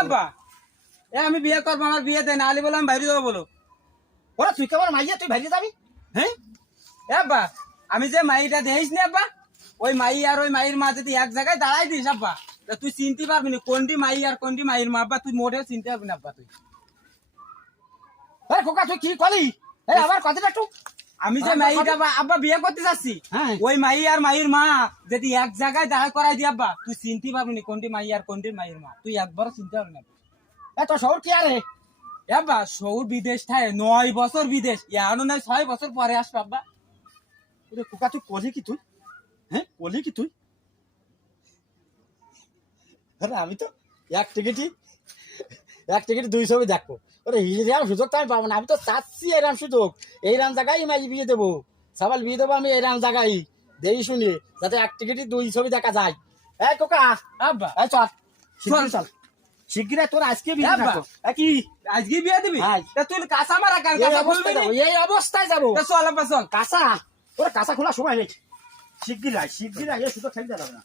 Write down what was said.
আব্বা আমি বিয়ে করবো, আমার বিয়ে দেয় না, আলি বলে আমি বাইরে যাবো বলো। ওরা তুই কেমন মাইয়া তুই বাইরে যাবি? হ্যাঁ আব্বা, আমি যে মাইটা দেখিস না আব্বা, ওই মাই আর ওই মাইয়ের মা যদি এক জায়গায় দাঁড়াই দিস আব্বা, তা তুই চিনতে পারবি না কোনটি মাই আর কোনটি মাইয়ের মা। আব্বা তুই মোটেও চিনতে পারবি না আব্বা। তুই খোকা তুই কি কলি? আমার কথাটা একটু। আমি যে মাইটা আব্বা বিয়ে করতে যাচ্ছি, হ্যাঁ। ওই মাই আর মাইয়ের মা যদি এক জায়গায় দাঁড়া করাই দি আব্বা, তুই চিনতে পারবি না কোনটি মাই আর কোনটি মাইয়ের মা। তুই একবারও চিনতে পারবি না। তোর শহর কি আরে? আব্বা শহর বিদেশ থাকে, 9 বছর বিদেশ, এখনো নয় 6 বছর পরে আসবে আব্বা। খোকা তুই কলি কি তুই? হ্যাঁ কলি কি তুই? আরে আমি তো এক টিকিট 2 ছবি দেখবো। ওরে এইরকম সুযোগ তো আমি পাবো না। আমি তো চাচ্ছি এরকম সুযোগ, এইরকম জায়গায় মাই বিয়ে দেবো, সাবাল বিয়ে দেবো আমি এইরকম জায়গায় দেই শুনি, যাতে এক টিকিটই 2 ছবি দেখা যায়। খোকা আব্বা চল চল শিগগিরই তোর আজকে বিয়ে আব্বা। থাকো। কি আজকে বিয়ে দিবি? হ্যাঁ। তা তুই কাঁচা মারা কার এই কাঁচা অবস্থায় খুলবি যাবো, নি? এই অবস্থায় যাবো। তা চল আব্বা চল। কাঁচা তোর কাঁচা খোলা সময় নেই। শিগগির আয়, এই সুযোগ ছেড়ে যাবে না।